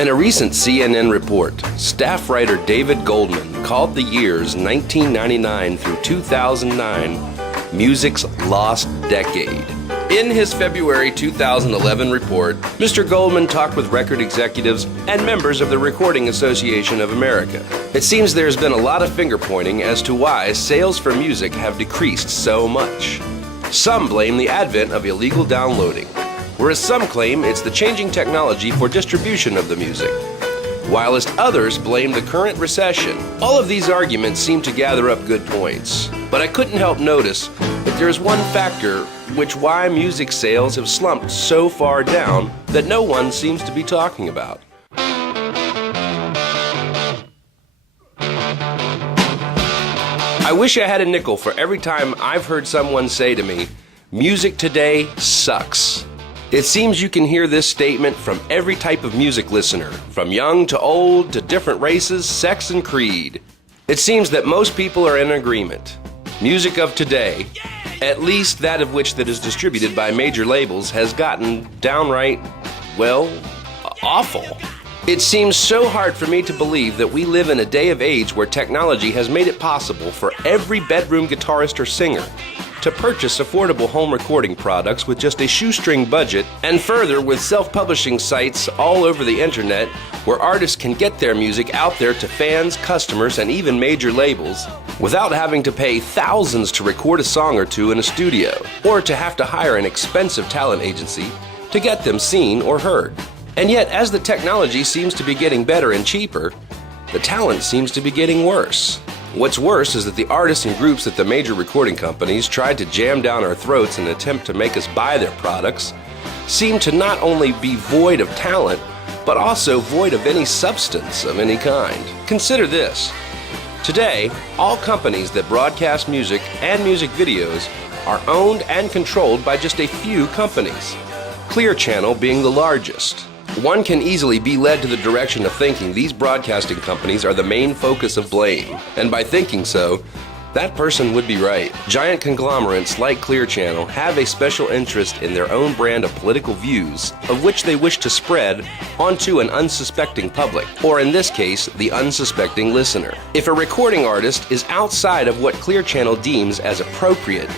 In a recent CNN report, staff writer David Goldman called the years 1999 through 2009 music's lost decade. In his February 2011 report, Mr. Goldman talked with record executives and members of the Recording Association of America. It seems there's been a lot of finger-pointing as to why sales for music have decreased so much. Some blame the advent of illegal downloading, whereas some claim it's the changing technology for distribution of the music, whilst others blame the current recession. All of these arguments seem to gather up good points, but I couldn't help notice that there's one factor which why music sales have slumped so far down that no one seems to be talking about. I wish I had a nickel for every time I've heard someone say to me, "Music today sucks." It seems you can hear this statement from every type of music listener, from young to old to different races, sex, and creed. It seems that most people are in agreement. Music of today, at least that of which that is distributed by major labels, has gotten downright, well, awful. It seems so hard for me to believe that we live in a day of age where technology has made it possible for every bedroom guitarist or singer to purchase affordable home recording products with just a shoestring budget, and further with self-publishing sites all over the internet where artists can get their music out there to fans, customers, and even major labels without having to pay thousands to record a song or two in a studio, or to have to hire an expensive talent agency to get them seen or heard. And yet, as the technology seems to be getting better and cheaper, the talent seems to be getting worse. What's worse is that the artists and groups at the major recording companies tried to jam down our throats in an attempt to make us buy their products seem to not only be void of talent, but also void of any substance of any kind. Consider this. Today, all companies that broadcast music and music videos are owned and controlled by just a few companies, Clear Channel being the largest. One can easily be led to the direction of thinking these broadcasting companies are the main focus of blame, and by thinking so, that person would be right. Giant conglomerates like Clear Channel have a special interest in their own brand of political views, of which they wish to spread onto an unsuspecting public, or in this case, the unsuspecting listener. If a recording artist is outside of what Clear Channel deems as appropriate,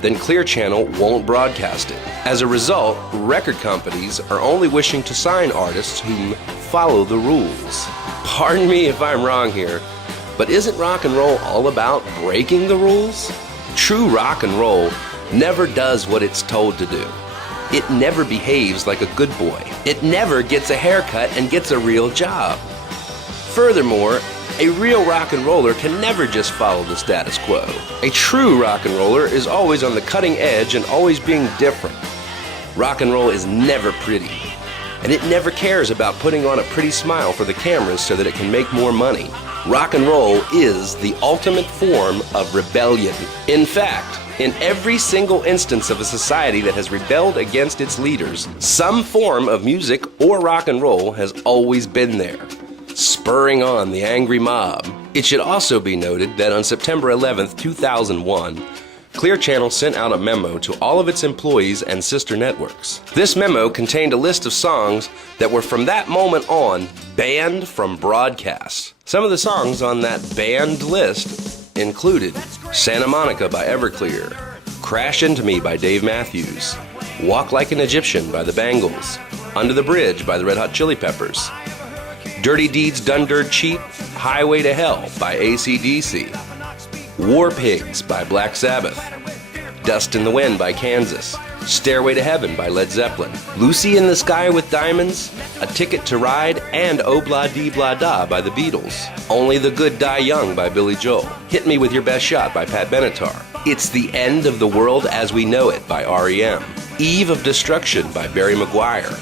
then Clear Channel won't broadcast it. As a result, record companies are only wishing to sign artists who follow the rules. Pardon me if I'm wrong here, but isn't rock and roll all about breaking the rules? True rock and roll never does what it's told to do. It never behaves like a good boy. It never gets a haircut and gets a real job. Furthermore, a real rock and roller can never just follow the status quo. A true rock and roller is always on the cutting edge and always being different. Rock and roll is never pretty, and it never cares about putting on a pretty smile for the cameras so that it can make more money. Rock and roll is the ultimate form of rebellion. In fact, in every single instance of a society that has rebelled against its leaders, some form of music or rock and roll has always been there, spurring on the angry mob. It should also be noted that on September 11th, 2001, Clear Channel sent out a memo to all of its employees and sister networks. This memo contained a list of songs that were from that moment on banned from broadcast. Some of the songs on that banned list included Santa Monica by Everclear, Crash Into Me by Dave Matthews, Walk Like an Egyptian by the Bangles, Under the Bridge by the Red Hot Chili Peppers, Dirty Deeds Done Dirt Cheap, Highway to Hell by AC/DC, War Pigs by Black Sabbath, Dust in the Wind by Kansas, Stairway to Heaven by Led Zeppelin, Lucy in the Sky with Diamonds, A Ticket to Ride, and Oh Blah Dee Blah Da by the Beatles, Only the Good Die Young by Billy Joel, Hit Me With Your Best Shot by Pat Benatar, It's the End of the World as We Know It by R.E.M., Eve of Destruction by Barry McGuire,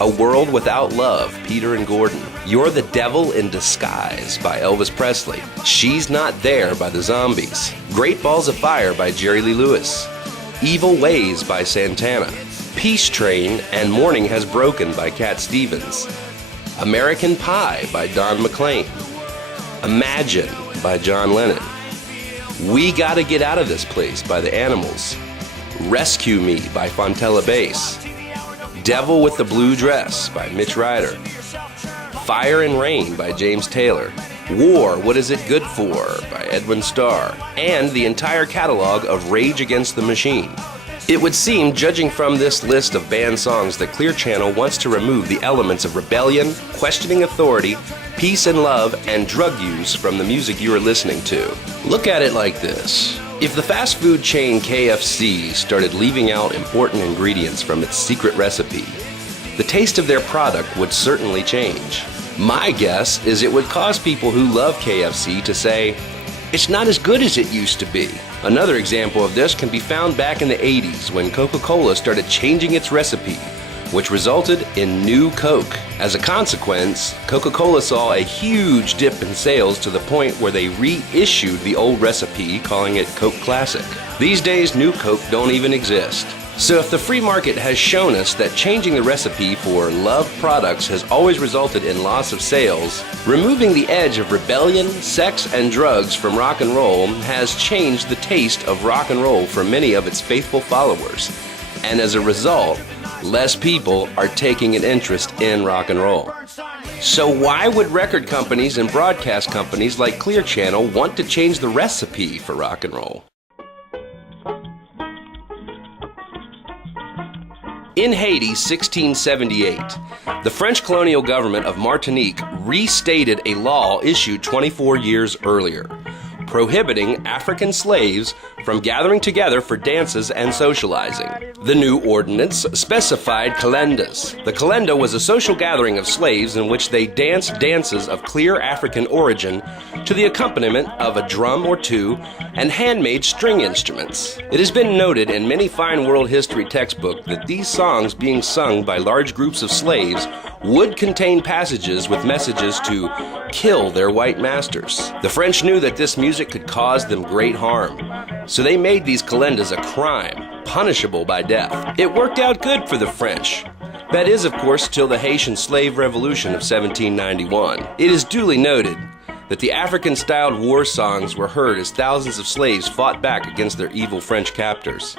A World Without Love, Peter and Gordon, You're the Devil in Disguise by Elvis Presley, She's Not There by the Zombies, Great Balls of Fire by Jerry Lee Lewis, Evil Ways by Santana, Peace Train and Morning Has Broken by Cat Stevens, American Pie by Don McLean, Imagine by John Lennon, We Gotta Get Out of This Place by the Animals, Rescue Me by Fontella Bass, Devil with the Blue Dress by Mitch Ryder, Fire and Rain by James Taylor, War, What Is It Good For by Edwin Starr, and the entire catalog of Rage Against the Machine. It would seem, judging from this list of banned songs, that Clear Channel wants to remove the elements of rebellion, questioning authority, peace and love, and drug use from the music you are listening to. Look at it like this. If the fast food chain KFC started leaving out important ingredients from its secret recipe, the taste of their product would certainly change. My guess is it would cause people who love KFC to say, "It's not as good as it used to be." Another example of this can be found back in the 80s when Coca-Cola started changing its recipe, which resulted in New Coke. As a consequence, Coca-Cola saw a huge dip in sales to the point where they reissued the old recipe, calling it Coke Classic. These days, New Coke don't even exist. So if the free market has shown us that changing the recipe for loved products has always resulted in loss of sales, removing the edge of rebellion, sex, and drugs from rock and roll has changed the taste of rock and roll for many of its faithful followers. And as a result, less people are taking an interest in rock and roll. So why would record companies and broadcast companies like Clear Channel want to change the recipe for rock and roll? In Haiti, 1678, the French colonial government of Martinique restated a law issued 24 years earlier, prohibiting African slaves from gathering together for dances and socializing. The new ordinance specified calendas. The calenda was a social gathering of slaves in which they danced dances of clear African origin to the accompaniment of a drum or two and handmade string instruments. It has been noted in many fine world history textbooks that these songs being sung by large groups of slaves would contain passages with messages to kill their white masters. The French knew that this music could cause them great harm, so they made these calendas a crime, punishable by death. It worked out good for the French. That is, of course, till the Haitian slave revolution of 1791. It is duly noted that the African-styled war songs were heard as thousands of slaves fought back against their evil French captors.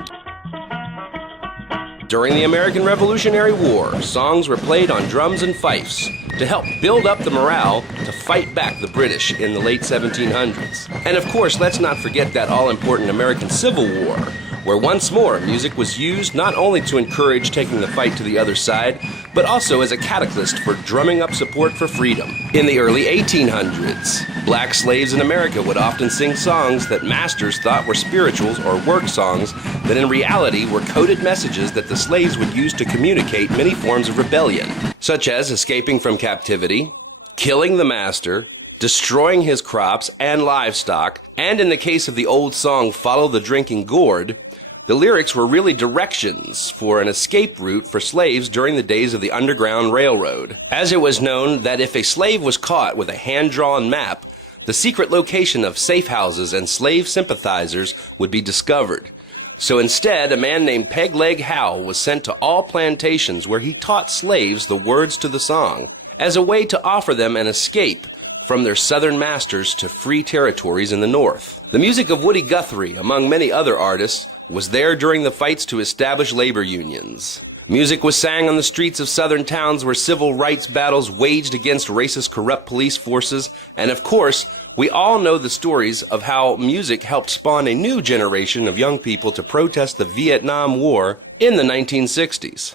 During the American Revolutionary War, songs were played on drums and fifes to help build up the morale to fight back the British in the late 1700s. And of course, let's not forget that all-important American Civil War, where once more music was used not only to encourage taking the fight to the other side, but also as a catalyst for drumming up support for freedom. In the early 1800s, black slaves in America would often sing songs that masters thought were spirituals or work songs that in reality were coded messages that the slaves would use to communicate many forms of rebellion, such as escaping from captivity, killing the master, destroying his crops and livestock, and in the case of the old song Follow the Drinking Gourd, the lyrics were really directions for an escape route for slaves during the days of the Underground Railroad, as it was known that if a slave was caught with a hand-drawn map, the secret location of safe houses and slave sympathizers would be discovered. So instead, a man named Peg-Leg Howe was sent to all plantations where he taught slaves the words to the song, as a way to offer them an escape from their southern masters to free territories in the north. The music of Woody Guthrie, among many other artists, was there during the fights to establish labor unions. Music was sang on the streets of southern towns where civil rights battles waged against racist, corrupt police forces, and of course, we all know the stories of how music helped spawn a new generation of young people to protest the Vietnam War in the 1960s.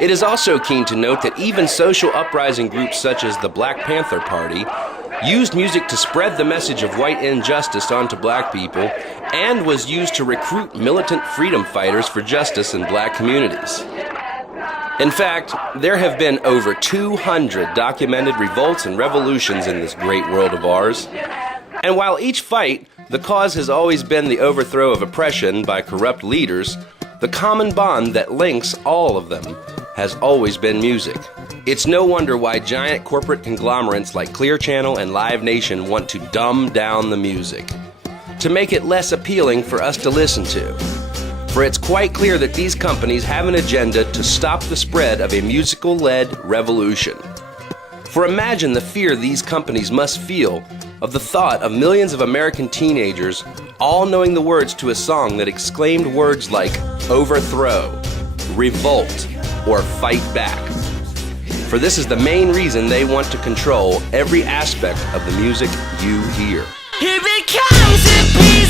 It is also keen to note that even social uprising groups such as the Black Panther Party used music to spread the message of white injustice onto black people and was used to recruit militant freedom fighters for justice in black communities. In fact, there have been over 200 documented revolts and revolutions in this great world of ours. And while each fight, the cause has always been the overthrow of oppression by corrupt leaders, the common bond that links all of them has always been music. It's no wonder why giant corporate conglomerates like Clear Channel and Live Nation want to dumb down the music, to make it less appealing for us to listen to. For it's quite clear that these companies have an agenda to stop the spread of a musical-led revolution. For imagine the fear these companies must feel of the thought of millions of American teenagers all knowing the words to a song that exclaimed words like overthrow, revolt, or fight back. for this is the main reason they want to control every aspect of the music you hear. Here it comes in peace.